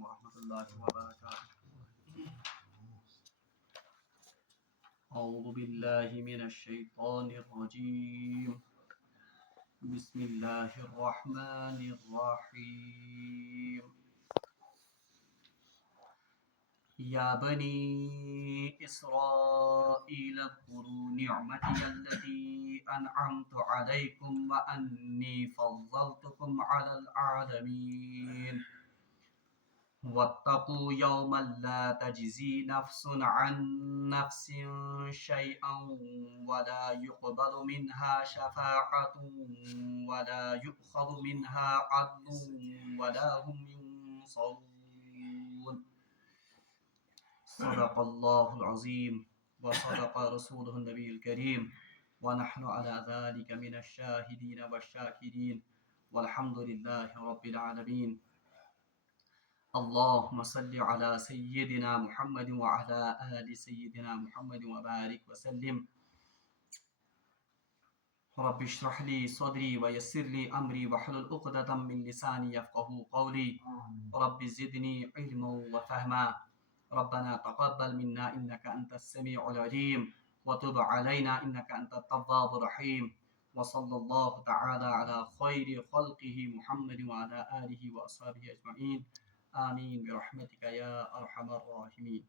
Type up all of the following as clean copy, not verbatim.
علیکم ورحمۃ اللہ وبرکاتہ. اعوذ باللہ من الشیطان الرجیم. بسم اللہ الرحمن الرحیم. یا بنی اسرائیل اذکروا نعمتی التي انعمت علیکم وانی فضلتکم علی العالمین. واتقوا يوما لا تجزي نفس عن نفس شيئا ولا يقبل منها شفاعة ولا يؤخذ منها عدل ولا هم ينصرون. صدق الله العظيم وصدق رسوله النبي الكريم ونحن على ذلك من الشاهدين والشاكرين والحمد لله رب العالمين. اللهم صل على سيدنا محمد وعلى آل سيدنا محمد وبارك وسلم. رب اشرح لي صدري ويسر لي أمري واحلل عقدة من لساني يفقهوا قولي. رب زدني علما وفهما. ربنا تقبل منا إنك أنت السميع العليم وتب علينا إنك أنت التواب الرحيم. وصلى الله تعالى على خير خلقه محمد وعلى آله وأصحابه أجمعين. آمین برحمتک یا ارحم الراحمین.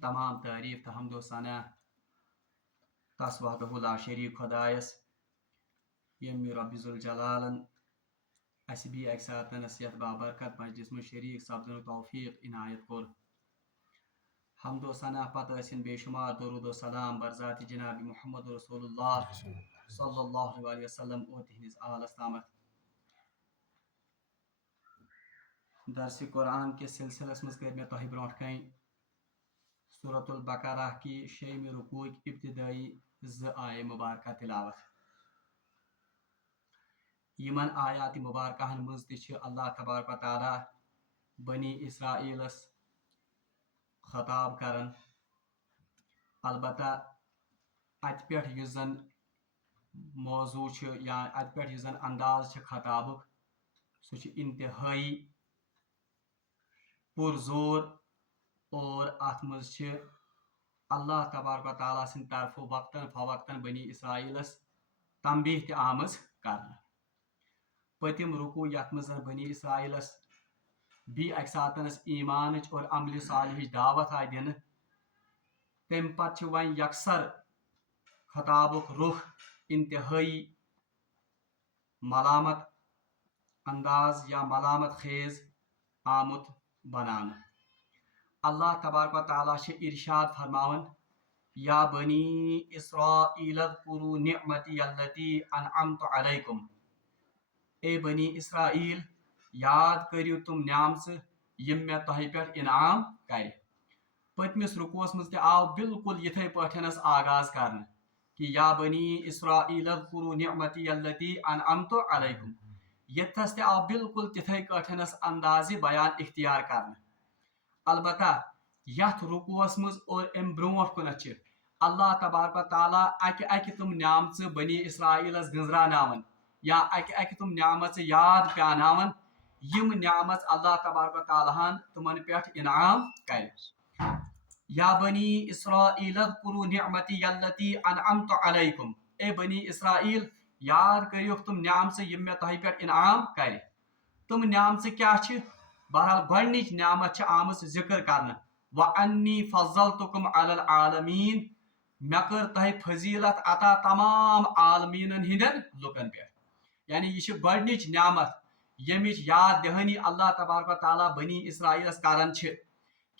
تمام تعریف تو حمد و ثنا تس وحدہ لا شریک خدایس یم رب ذوالجلالن اس بھی اکہ ساتنس یتھ بابرکت مجلس میں شریک سپدن توفیق عنایت کور. حمد و ثنا پتہ ٲسِن بے شمار درود و سلام برذات جناب محمد رسول اللہ صلی اللہ علیہ وسلم اور تہندس آلس تامت. درس قرآن کے سلسلس مز کر میں تہ برونٹ کن سورۃ البقرہ کی 6 رکوع ابتدائی آیے مبارکہ تلاوت. یمن آیات مبارکہن مز تہ اللہ تبارک و تعالیٰ بنی اسرائیلس خطاب کرن. البتہ ات پہ یس زن موضوع یا ات پہ یس زن انداز خطابک سہ انتہائی پرزور اور ات مز اللہ تبارک و تعالیٰ سند طرف وقتاً فوقتاً بنی اسرائیلس تنبیہ تہ آمز کرنا. پتم رکوع یت مز بنی اسرائیلس بی اکہ ساتنس ایمانچ اور عمل صالحچ دعوت آئی دن تم پتہ ون یکسر خطابک رخ انتہائی ملامت انداز یا ملامت خیز آمت بنان. اللہ تبارک و تعالیٰ ارشاد فرماون یا بنی اسرائیل اذکروا نعمتی التی انعمت علیکم. اے بنی اسرائیل یاد کریو تم نعمت یم میں تہ پہ انعام کر. پتمس رکوس مز تہ آو بالکل یتھے پٹھنس آغاز کرنا کہ یا بنی اسرائیل اذکروا نعمتی التی انعمت علیکم. یتھس تہ آو بالکل تتھے کٹھنس انداز بیان اختیار کرنا. البتہ یتھ رکوس مز اور ام برونٹ کنت اللہ تبارک و تعالیٰ اکہ اکہ تم نعمت بنی اسرائیلس گنزراناون یا اکہ اکہ تم نعمت یاد پیاناون یم نعمت اللہ تبارک و تعالیٰ تمن پہ انعام کر. یا بنی اسرائیل اذکروا نعمتی التی انعمت علیکم. اے بنی اسرائیل یاد کریو تم نعمت یم میں تہ پہ انعام کر. تم نعمت کیا بہرحال گۄڈنِچ نعمت آمت ذکر کرنا وانی فضلتکم علی العالمین. مے کر تہ فضیلت عطا تمام عالمینن ہندین لکن پہ. یعنی یہ گۄڈنِچ نعمت یمچ یاد دہانی اللہ تبارک و تعالیٰ بنی اسرائیلس کران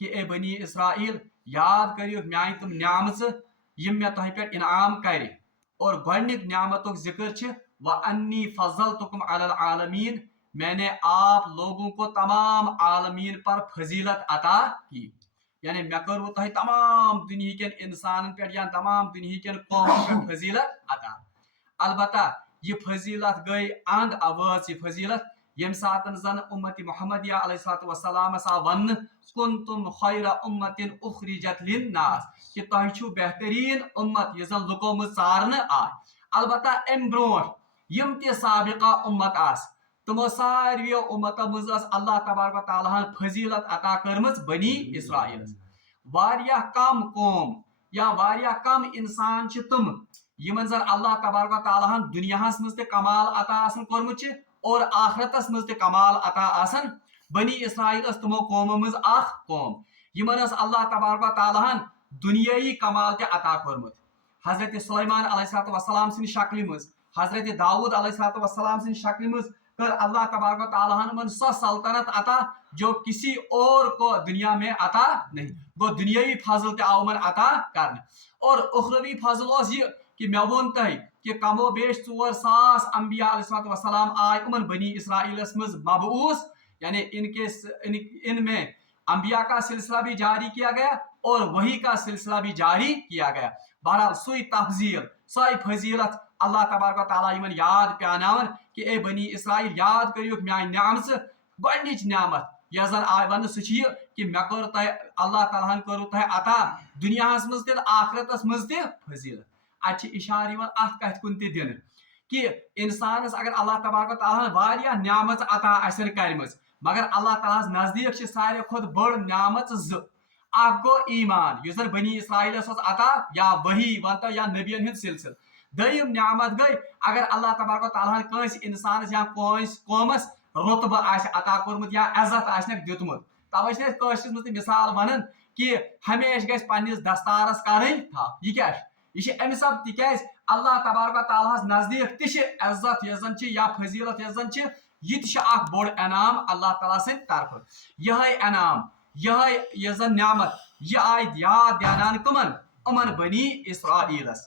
کہ اے بنی اسرائیل یاد کریو میان تم نعمت یم مے تہ پہ انعام کر. اور گۄڈنِک نعمتک ذکر وانی فضلتکم علی العالمین. میں نے آپ لوگوں کو تمام عالمین پر فضیلت عطا کی. یعنی مے کرو تہ تمام دنیا کن انسان پہ یا تمام دنیا کن قومن پہ فضیلت عطا. البتہ یہ فضیلت گئی اند آواز. یہ فضیلت یم ساتن زن امت محمدیہ علیہ الصلوۃ والسلام آ ون کنتم خیر امت اخرجت للناس کہ تہ چھو بہترین امت یہ زن لکو مز ژارن آ. البتہ ام برونٹ یم تہ سابقہ امت آس تمو سارویو امتو مز اللہ تبارک و تعالیٰ فضیلت عطا کرمز بنی اسرائیلس واریاہ کم قوم یا واریاہ کم انسان چھ تم یمن زن اللہ تبارک و تعالیٰ دنیاہس مز تہ کمال عطا آسن کورمت چھ اور آخرتس مز تہ کمال عطا آسن بنی اسرائیلس تمو قومو مز اخ قوم یمن اس اللہ تبارک و تعالیٰ دنیائی کمال تہ عطا کورمت حضرت سلیمان علیہ السلام سن شکل مز حضرت داؤد علیہ السلام سن شکل مز کر اللہ تبارک و تعالیٰ من سو سلطنت عطا جو کسی اور کو دنیا میں عطا نہیں گو دنیاوی فضل تہ آو من عطا کرنے اور اخروی فضل اس یہ کہ مے وون تہ کہ کمو بیش 4,000 انبیاء علیہ السلام آئے امن بنی اسرائیلس مز مبعوث یعنی ان میں انبیاء کا سلسلہ بھی جاری کیا گیا اور وحی کا سلسلہ بھی جاری کیا گیا بہرحال سوئی تفضیل سوئی فضیلت اللہ تبارک و تعالیٰ یمن یاد پیاناون کہ اے بنی اسرائیل یاد کریو میان نعمت گۄڈنِچ نعمت یس زن آئی ون سہ کہ مے کور تہ اللہ تعالیٰ کرو تہ عطا دنیاہس مز تہ آخرتس مز تہ فضیلت اتھ اشارہ یوان اتھ کتھ کن تہ دن کہ انسانس اگر اللہ تبارک و تعالیٰ واریاہ نعمت عطا آسن کرمز مگر اللہ تعالیٰ نزدیک چھ ساروی کھت بڑ نعمت اخ گو ایمان یس زن بنی اسرائیلس عطا یا وحی ونتو یا نبین ہند سلسل دویم نعمت گئی اگر اللہ تبارک و تعالیٰ کنس انسانس یا قومس رتبہ عطا کورمت یا عزت آسنک دیتمت توے چھ کٲشرس مز مثال ونان کہ ہمیشہ گژھِ پننس دستارس کرٕنۍ تھپھ یہ کیا یہ امہ سب تکیاز اللہ تبارک و تعالیٰ نزدیک تہ عزت یس زن یا فضیلت یس زن یہ تہ اخ بوڑ انعام اللہ تعالیٰ سند طرف یہ انعام یہ یس زن نعمت یہ آئی یاد دیانان کمن امن بنی اسرائیلس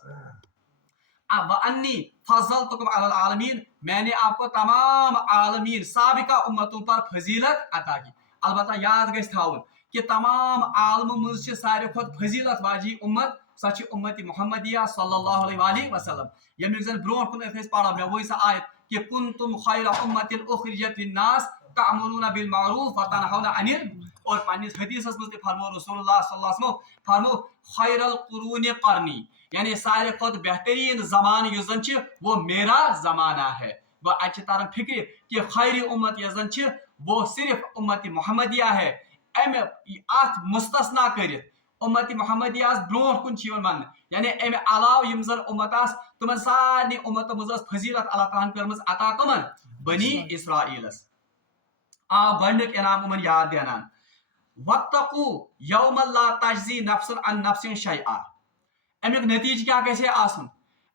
وَأَنِّي فَضَّلْتُكُمْ عَلَى الْعَالَمِينَ میں نے آپ کو تمام عالمین سابقہ امتوں پر فضیلت عطا کی البتہ یاد گژھِ تھاون کہ تمام عالموں مز چھ ساروی کھت فضیلت واجی امت سہ چھ امت محمدیہ صلی اللہ علیہ وآلہ وسلم یمیک زن برونٹ کن اس پڑھو مے وہی سہ آیت کہ کنتم خیر امت اخرجت للناس تأمرون بالمعروف وتنهون عن اور پنس حدیثس مز فرمو رسول اللہ صلی اللہ علیہ وسلم فرمو خیر القرون قرنی یعنی سارے کھت بہترین زمانہ یس زن وہ میرا زمانہ ہے وہ اتھ تران فکر کہ خیر امت یس زن وہ صرف امت محمدیہ ہے امہ ات مستثنا کرت امت محمدیہ برونٹ کن من یعنی امہ علاوہ یم زن امت تمن سارے امت مز فضیلت اللہ تعالیٰ کرمز عطا کمن بنی اسرائیلس گۄڈنیُک انعام امن یاد دیانان وَاتَّقُوا یوما لا تجزی نفس عن نفس شیئا امیک نتیجہ کیا گژھِ آسن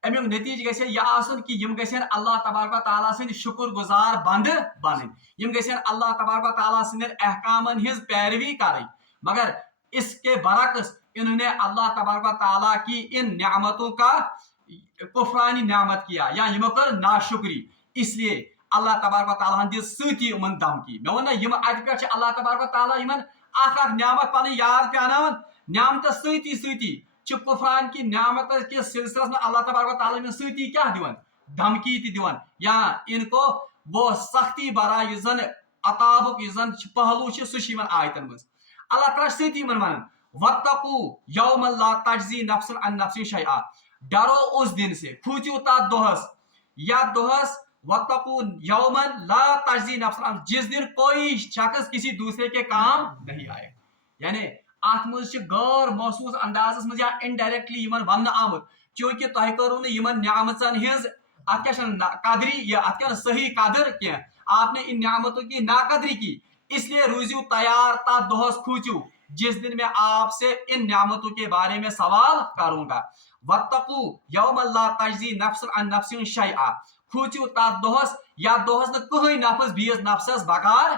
امیک نتیجہ گژھِ یہ آسن کہ یم گژھن اللہ تبارک و تعالیٰ سند شکر گزار بند بنن یم گژھن اللہ تبارک و تعالیٰ سندن احکامن ہز پیروی کریں مگر اس کے برعکس انہوں نے اللہ تبارک و تعالیٰ کی ان نعمتوں کا کفرانی نعمت کیا یا یم کر ناشکری اس لیے اللہ تبارک و تعالیٰ دِژ سۭتی یمن دھمکی مے ون یم اتہ پہ اللہ تبارک و تعالیٰ یمن اخ نعمت پن یاد پیاناون نعمتس سۭتی سۭتی کفران کی نعمت کے سلسلس میں اللہ تبارک و تعالیٰ میں سۭتی کیا دیوان دھمکی تی دیوان یا ان کو وہ سختی برا یہ زن عطابک یہ زن پہلو سہ یمن آیتن مز اللہ تعالیٰ سۭتی من ونان وَاتَّقُوا یوما لا تجزی نفس عن نفس شیئا ڈرو اس دن سے کھوچو تات دہس یا دہس وَاتَّقُوا یوما لا تجزی نفس عن جس دن کوئی شخص کسی دوسرے کے کام نہیں آئے یعنی ات مز غیر محسوس اندازس مز یا انڈائریکٹلی یمن ون آمت چونکہ تہ کرو یمن نعمتن ہز ات کیا قدری یا ات کیا صحیح قدر کی آپ نے ان نعمتوں کی ناقدری کی اس لیے روزیو تیار تا دہس کھوچو جس دن میں آپ سے ان نعمتوں کے بارے میں سوال کروں گا وَاتَّقُوا یوما لا تجزی نفس عن نفس شیئا کھوچو تا دہس یا دہس نہ کہین نفس بیس نفسس بکار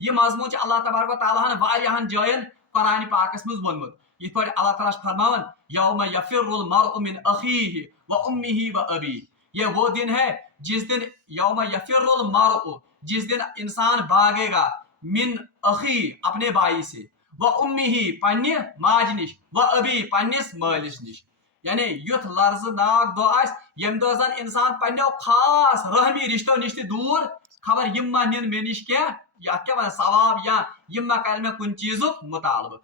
یہ مضمون اللہ تبارک و تعالیٰ واریاہن جائن قرآن پاکس مز وونمت یہ پہ اللہ تعالیٰ فرماون یوم یفر المرء من اخیہ و امہ و ابیہ یہ وہ دن ہے جس دن یوم یفر المرء جس دن انسان بھاگے گا من اخی اپنے بھائی سے و امہ پنہ ماج نش و ابی پنس مالس نش یعنی یُتھ لرز ناک دہ یم دہ زن انسان پنو خاص رحمی رشتو نش دور خبر یم ما نن مے نش کیا کیا ون ثواب یا یم ما کر میں کن چیزک مطالبہ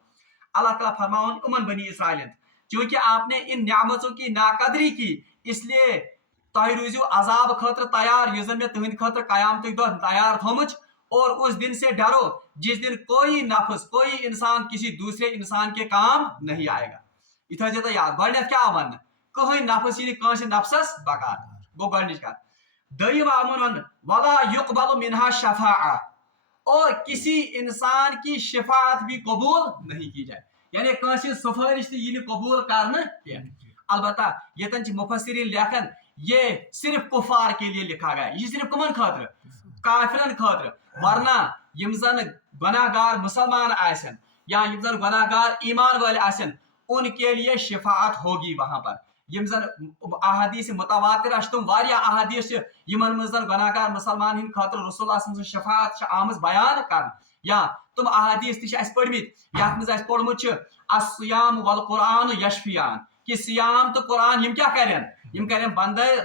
اللہ تعالیٰ فرماؤن امن بنی اسرائیل چونکہ آپ نے ان نعمتوں کی ناقدری کی اس لیے تہ روزو عذاب خاطر تیار یس زن میں تہند خاطر قیامت دہ تیار تھومچ اور اس دن سے ڈرو جس دن کوئی نفس کوئی انسان کسی دوسرے انسان کے کام نہیں آئے گا. یہ تھا جاتا یاد گۄڈنیٚتھ کیا ون کہین نفس یہ کانس نفسس بکار گو گۄڈنِچ کتھ. دوٚیِم آمُن ون ولا یقبل منها شفاعہ اور کسی انسان کی شفاعت بھی قبول نہیں کی جائے یعنی کانس سفارش تہ یہ قبول کرنے کی. البتہ یتن مفسرین لیکھن یہ صرف کفار کے لیے لکھا گیا یہ صرف کمن خاطر کافرن خاطر ورنہ یم زن گناہ گار مسلمان آسن یا یم زن گناہ گار ایمان والے آسن ان کے لیے شفاعت ہوگی وہاں پر. یم زن احادیث متواتر تم واریاہ احادیث یمن من زن گناہ گار مسلمان ہند خاطر رسول اللہ صلی اللہ علیہ وسلم شفاعت آمز بیان کر یا تم احادیث تہ اس پڑھمت یت مز اس پوڑمت الصیام والقرآن یشفیان کہ سیام تو قرآن یم کیا کرن یم کرن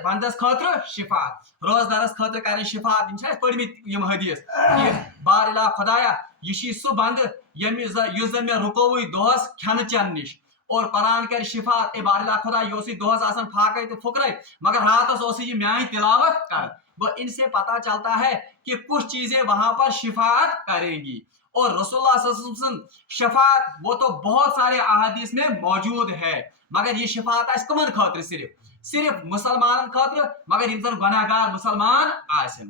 بندس خاطر شفاعت روزدارس خاطر کرن شفاعت یم پڑھمت یم حدیث کہ بار اللہ خدایا یہ سہ بند یس زن میں رکووی دہس کھن چن نش اور قرآن کر شفاعت اے بار اللہ خدا یہ دہس آسان پھاکے تو پھکرے مگر راتس اس یہ میان تلاوت کر. وہ ان سے پتہ چلتا ہے کہ کچھ چیزیں وہاں پر شفاعت کریں گی اور رسول اللہ صلی اللہ علیہ وسلم شفاعت وہ تو بہت سارے احادیث میں موجود ہے مگر یہ شفاعت اس کمن خاطر صرف مسلمان خاطر مگر یم زن گناہ گار مسلمان آسن.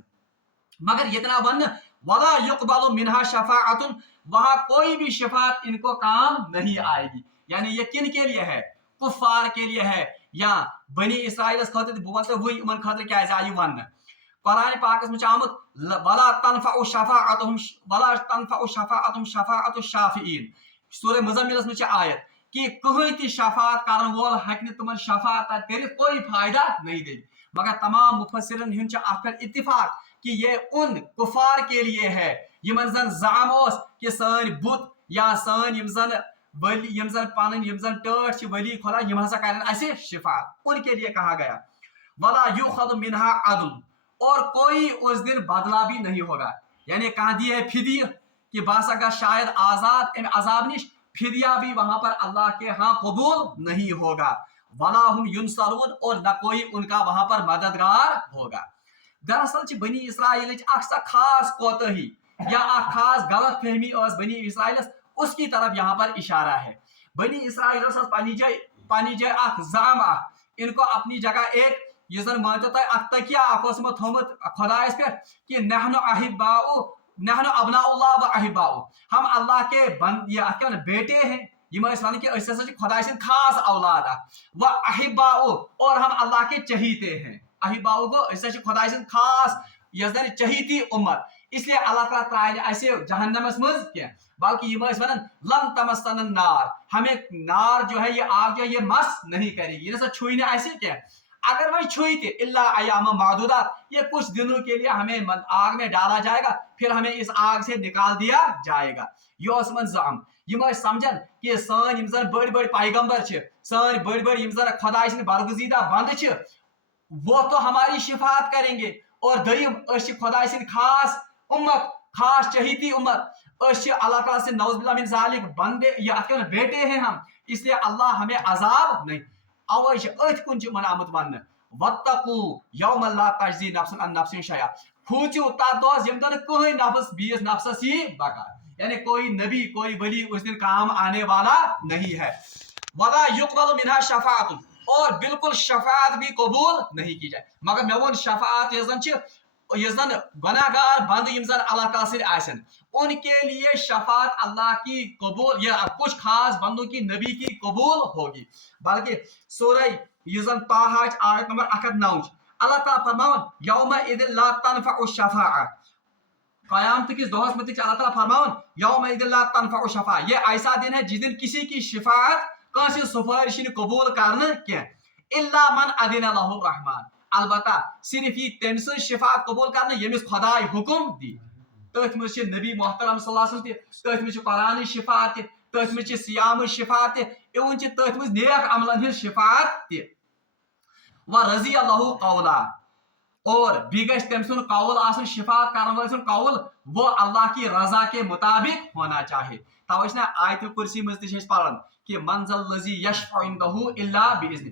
مگر اتنا ون ولا یقبل منها شفاعت وہاں کوئی بھی شفاعت ان کو کام نہیں آئے گی یعنی یہ کن کے لیے ہے کفار کے لیے ہے یا بنی اسرائیل خاطر بہت وہی ان خاطر کیا آئی ون قرآن پاکس میں آمت ولا تنفع شفاعتهم شفاعت الشافعین سورہ مزملس میں آیت کہ کہیں تہ شفاعت کرن وول ہیکہ تمن شفاعت کرت کوئی فائدہ نہیں دے مگر تمام مفسرن ہند اتفاق کہ یہ ان کفار کے لیے ہے یمن زن زعم اس کہ سن بت یا سن یم زن ولی یم زن پن یم زن ٹاٹ ولی خدا یم ہسا کرن اسے شفاعت ان کے لیے کہا گیا. ولا یؤخذ منها عدل اور کوئی اس دن بدلہ بھی نہیں ہوگا یعنی کہاں دی ہے فدیہ کہ باسا کا شاید آزاد ان عذاب نش فدیہ بھی وہاں پر اللہ کے ہاں قبول نہیں ہوگا. ولا هم ينصرون اور نہ کوئی ان کا وہاں پر مددگار ہوگا. دراصل بنی اسرائیل اکثر خاص کوتہی یا خاص غلط فہمی اس بنی اسرائیل اس کی طرف یہاں پر اشارہ ہے. بنی اسرائیل پانی جائے اخ زعم ان کو اپنی جگہ ایک یہ زن مانتے تھے اخ تکیہ اخوسمت تھومت خدایس پہ کہ نحن ابناء اللہ و احباء ہم اللہ کے بیٹے ہیں یہ ون کہ خدا سند خاص اولاد و احباء اور ہم اللہ کے چہیتے ہیں. احباء گو خدا سند خاص یس زن چہیتی امت اس لیے اللہ تعالیٰ ترائے اسے جہنمس مز کی بلکہ یہ ون لن تمسن النار ہمیں نار جو ہے یہ آگ جو ہے یہ مس نہیں کرے گی یہ نسا چھوئی ایسے کیا اگر وہ چھوئی تھے اللہ ایام معدودات یہ کچھ دنوں کے لیے ہمیں آگ میں ڈالا جائے گا پھر ہمیں اس آگ سے نکال دیا جائے گا. یہ اسمن زعم یم سمجھن کہ سن یم زن بڑ بڑ پیغمبر سن بڑ یم زن خدا سن برگزیدہ بند وہ تو ہماری شفاعت کریں گے اور دویم اس خدا سن خاص امت خاص چہیتی امت اس اللہ تعالیٰ سے نعوذ باللہ من ذالک بندے یا بیٹے ہیں ہم اس لیے اللہ ہمیں عذاب نہیں. اوے ات کن من آمت ون واتقوا یوم لا تجزی نفس عن نفس شیئا کھوچو تر دہس یم زن کہیں نفس بیس نفسس ہی بکار یعنی کوئی نبی کوئی ولی اس دن کام آنے والا نہیں ہے. ولا یقبل منها شفاعت اور بالکل شفاعت بھی قبول نہیں کی جائے مگر میں ون شفاعت یہ زن گناہ گار بند یم زن اللہ تعالیٰ سے آسن ان کے لیے شفاعت اللہ کی قبول یا کچھ خاص بندوں کی نبی کی قبول ہوگی. بلکہ سورہ یہ زن طٰہٰ آیت نمبر 109 اللہ تعالیٰ فرماون یومئذ لا تنفع الشفاعہ قیامت کس دہس متعلق اللہ تعالیٰ فرماون یومئذ لا تنفع الشفاعہ یہ ایسا دن ہے جس دن کسی کی شفاعت کانسی سفارش قبول کرنے کی الا من اذن له الرحمن البتہ صرف یہ تم سن شفاعت قبول کرنے یمس خدائے حکم دی. تتھ مز نبی محترم صلی اللہ علیہ وسلم تتھ مز قرآن شفاعت تتھ مز سیام شفاعت ایون تتھ مز نیک عملن ہز شفاعت و رضی اللہ قولا اور بھی گھس تم سن قول آسن شفاعت کرنے والے سن قول وہ اللہ کی رضا کے مطابق ہونا چاہے. توے آیت الکرسی مز تہ پران کہ من ذا الذی یشفع عنده الا باذنہ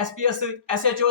SP SHO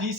DC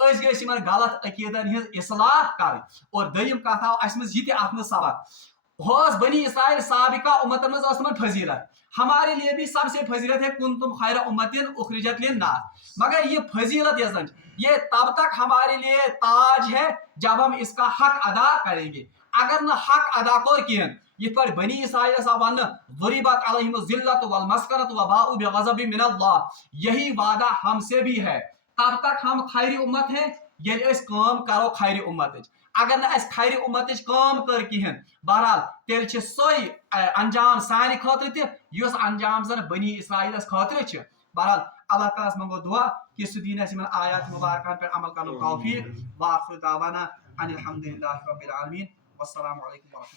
اس گٔژھۍ یِمن غلط عقیدن ہٕنٛز اصلاح کرٕنۍ اور دوٚیِم کتھ آو اسہِ منٛز یہِ تہِ اتھ منٛز سبق ہوس بنی اسرائیل سابقہ امتن منٛز ٲس تِمن فضیلت ہمارے لیے بھی سب سے فضیلت ہے کنتم خیر امتن اخرجت للناس مگر یہ فضیلت یس زن یہ تب تک ہمارے لیے تاج ہے جب ہم اس کا حق ادا کریں گے اگر نہ حق ادا کور کہین یہ پر بنی اسرائیل ون ضربت علیہم الذلت والمسکنۃ وباؤوا بغضب من اللہ یہی وعدہ ہم سے بھی ہے تب تک ہم خیر امت ہیں یل اس کام کرو خیر امت اگر نہ اس خیر امت کام کر کہین بہرحال تیل چھ سوئی انجام سانہ خاطر تہ یس انجام زن بنی اسرائیل خاطر چھ بہرحال اللہ تعالیٰ منگو دعا کہ سہ دین اس آیات مبارکان پر عمل کرنے توفیق وآخر دعوانا ان الحمد للہ رب العالمین والسلام علیکم ورحمۃ اللہ